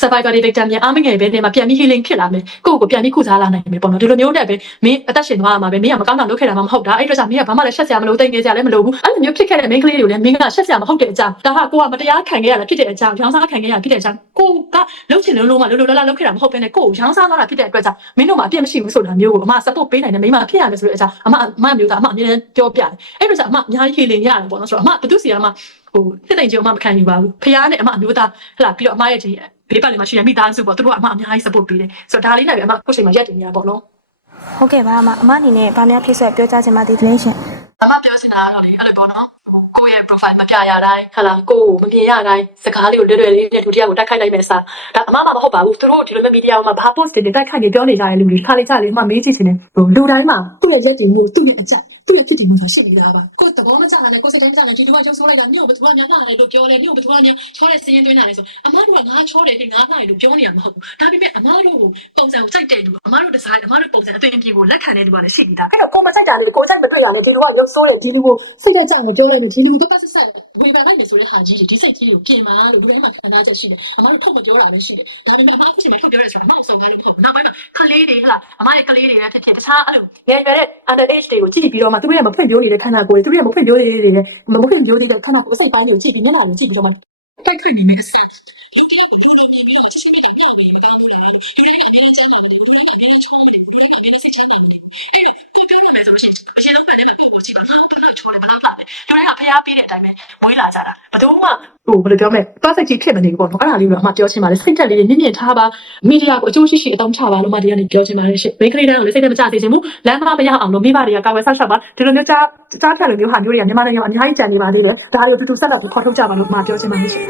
survivor တွေ victim များအားမငယ်ပဲနဲ့မှပြန်ပြီး healing ဖြစ်လာမယ်ကိုယ့်ကိုပြန်ပြီးကုစားလာနိုင်မယ်ပေါ့နော်ဒီလိုမျိုးနဲ့ပဲမင်းအသက်ရှင်သွားရမှာပဲမင်းကမကောင်းတာလုပ်ခဲ့တာမှမဟုတ်တာအဲ့အတွက်ကြောင့်မင်းကဘာမှလည်းရှက်စရာမလိုတိတ်နေစရာလည်းမလိုဘူးအဲ့လိုမျိုးဖြစ်ခဲ့တဲ့ main ကလေးတွေကိုလည်းမင်းကရှက်စရာမဟုတ်တဲ့အကြောင်းဒါကကိုကမတရားခံခဲ့ရတာဖြစ်တဲ့အကြောင်းရောင်းစားခံခဲ့ရတာဖြစ်တဲ့အကြောင်းကိုကလှုပ်ချင်လို့လို့မှလှုပ်လှုပ်လာလာလှုပ်ခဲ့တာမဟုတ်ဘဲနဲ့ကိုကိုရောင်းစားသွားတာဖြစ်တဲ့အတွက်ကြောင့်မင်းတို့မှာအပြစ်မရှိဘူးဆိုတာမျိုးကိုအမ support ပေးနိုင်တယ်မိမဖြစ်ရမယ်ဆိုတဲ့အကြောင်းအမအမမျိုးသားအမအမြဲတမ်းပြောပြတယ်အဲ့အတွက်ကြောင့်အမအများကြီး healing ရတယ်ပေါ့နော်ဆိုတော့အမဘသူစီကအမဟိုစစ်တိုင်ကြုံအမမခံယူပါဘူးဖះနဲ့အမအမျိုးသားဟလာပြီးတော့အမရဲ့ဒီ ဘေးပတ်လည်မှာရှိတဲ့မိသားစုပေါ့သူတို့ကအမအများကြီး support ပေးတယ်ဆိုတော့ဒါလေးနဲ့ပဲအမကိုယ်ချိန်မှာရက်တည်နေတာပေါ့နော်ဟုတ်ကဲ့ပါအမအမအနေနဲ့ဗာများဖြစ်ဆွဲပြောကြားချင်ပါသေးတယ်ရှင်အမပြောချင်တာကတော့လေအဲ့လိုပေါ့နော်ကိုယ့်ရဲ့ profile မပြရတိုင်းဟလာကိုယ်ကိုမမြင်ရတိုင်းစကားလေးကိုလွယ်လွယ်လေးနဲ့ဒုတိယကိုတိုက်ခိုက်လိုက်မယ်စာဒါအမမမဟုတ်ပါဘူးသူတို့ဒီလိုမျိုးမီဒီယာမှာဘာ post တွေတိုက်ခိုက်နေပြောနေကြတဲ့လူတွေခါလေးကြလေအမမေးကြည့်ချင်တယ်ဟိုလူတိုင်းမှာသူ့ရဲ့ရက်တည်မှုသူ့ရဲ့အကြသူ့ ရဲ့ဖြစ်တည်မှုဆိုတာရှိနေတာပါကိုယ်သဘောမကျတာနဲ့ကိုယ်စိတ်တိုင်းကျတယ်ဒီလူကကျုံဆိုးလိုက်တာမြို့ဘယ်သူကများလာတယ်လို့ပြောတယ်မြို့ဘယ်သူကများချောတဲ့စင်းရင်သွင်းတာလဲဆိုအမတို့ကငါချောတယ်ဒီငါမှားတယ်လို့ပြောနေရမှာမဟုတ်ဘူးဒါပေမဲ့အမတို့ကိုပုံစံကိုကြိုက်တဲ့လူအမတို့ဒီဇိုင်းအမတို့ပုံစံအသွင်အပြေကိုလက်ခံတဲ့လူကလည်းရှိနေတာအဲ့တော့ကိုယ်မကြိုက်တာလေကိုယ်ကြိုက်မတွေ့ရလေဒီလူကရုပ်ဆိုးတယ်ဒီလူကိုစိတ်ကြကြကိုပြောလိုက်မယ်ဒီလူကိုပတ်ဆက်ဆက်ဝေဖန်လိုက်မယ်ဆိုတဲ့ဟာကြီးဒီစိတ်ကြီးကိုပြင်ပါလို့ဒီထဲမှာခံစားချက်ရှိတယ်အမတို့ထုတ်မပြောတာပဲရှိတယ်ဒါပေမဲ့အမအခုချိန်မှာထုတ်ပြောရဲဆိုတာအမကိုစုံကားလို့မဟုတ်ဘူးနောက်ပိုင်းမှာကလေးတွေဟလာအမရဲ့ကလေးတွေလည်းဖြစ်ဖြစ်တခြားအဲ့လိုငယ်ရွယ်တဲ့ under age တွေကိုကြည့်ပြီးတော့မှသူတို့ရဲ့မဖွင့်ပြိုးနေတဲ့ခန္ဓာကိုယ်တွေသူတို့ရဲ့မဖွင့်ပြိုးသေးတဲ့မဖွင့်ပြိုးသေးတဲ့ခန္ဓာကိုယ်အစိတ်ပိုင်းတွေကိုကြည့်ပြီးမျက်နှာကိုကြည့်ပြီးတော့မှတိုက်ခိုက်နေမိတဲ့အဆက် လူတွေကဖျားပေးတဲ့အတိုင်းပဲဝေးလာကြတာဘယ်တော့မှဟိုဘယ်လိုပြောမလဲ perfect ကြီးဖြစ်မနေဘူးပေါ့နော်အဲ့ဒါလေးကိုအမှပြောချင်ပါတယ်စိတ်တက်လေးတွေမြင့်မြင့်ထားပါမီဒီယာကိုအကျိုးရှိရှိအသုံးချပါလို့မှဒီကနေပြောချင်ပါတယ်ရှင်မိန်းကလေးတိုင်းကိုလည်းစိတ်နဲ့မချစေချင်ဘူးလမ်းမမရအောင်လို့မိဘတွေကကာဝယ်ဆောက်ရှောက်ပါဒီလိုမျိုးကြားကြားဖြတ်လိုမျိုးဟာမျိုးတွေကမြန်မာနိုင်ငံမှာအများကြီးကြံနေပါသေးတယ်ဒါတွေကိုတူတူဆက်လက်ပြီးခေါ်ထုတ်ကြပါလို့မှပြောချင်ပါတယ်ရှင်